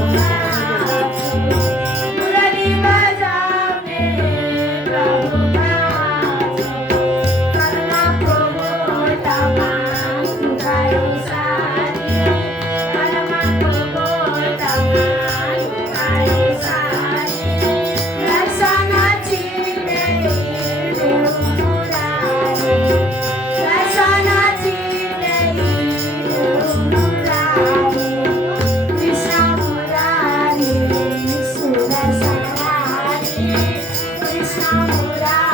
Thank you. Murah